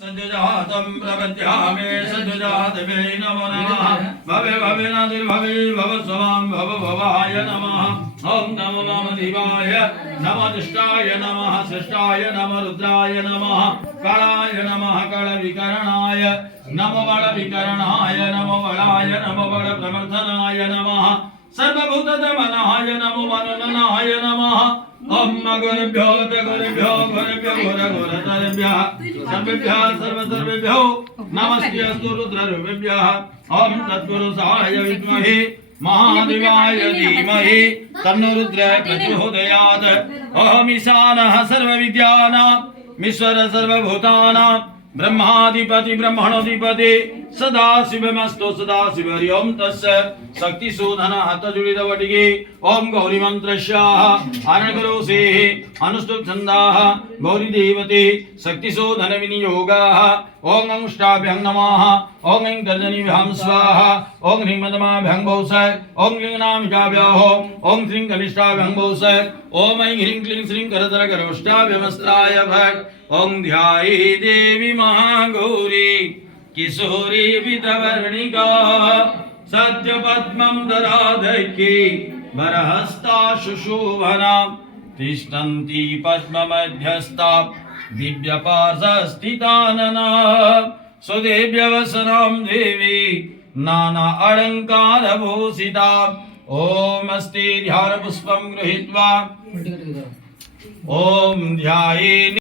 सद्युजातं प्रपद्यामे सद्युजातवे नमो नमः भवे भवेनादिर्भवे भव स्वमां भव भवाय नमः ॐ नमो वामदेवाय नमः दुष्टाय नमः सृष्टाय नमः रुद्राय नमः कालाय नमः कालविकरणाय नमो बलविकरणाय नमो बलाय नमो बलप्रवर्धनाय नमः सर्वभूतदमनाय नमो वननाय नमः ओम गुरुभ्यो गुरुभ्यो गुरुभ्यो गुरुतरेभ्यः सर्वेभ्यः सर्वसर्वेभ्यो नमस्तेऽस्तु रुद्ररूपेभ्यः ओम तत्पुरुषाय विद्महे महादेवाय धीमहि तन्नो रुद्रः प्रचोदयात् ओम ईशानः सर्वविद्यानां ईश्वर सर्वभूतानां ब्रह्माधिपति ब्रह्मणोधिपति सदाशिवमस्तु सदाशिव हरि ओम तस्य शक्ति शोधन हाथ जुड़ित वटिगे ओम गौरी मंत्रस्याः आनगरोसे अनुष्टुप छंदाः गौरी देवते शक्ति शोधन विनियोगाः ओम अंष्टाभ्यं नमः ओम ऐं गर्जनीभ्यां स्वाहा ओम ह्रीं मदमाभ्यं भौसः ओम क्लीं ओम श्रीं कनिष्ठाभ्यं भौसः ओम ऐं ह्रीं क्लीं श्रीं करधरकरोष्ठाभ्यमस्त्राय भट् ओम ध्याये देवी महागौरी किशोरी वितवर्णिका सत्य पद्मं दराधैकी वरहस्ता शुशोभना तिष्ठन्ति पद्ममध्यस्था दिव्यपार्श्वस्थितानना सुदेव्यवसनां देवी नाना अलङ्कारभूषिता ॐ अस्ति ध्यानपुष्पं गृहीत्वा ॐ ध्याये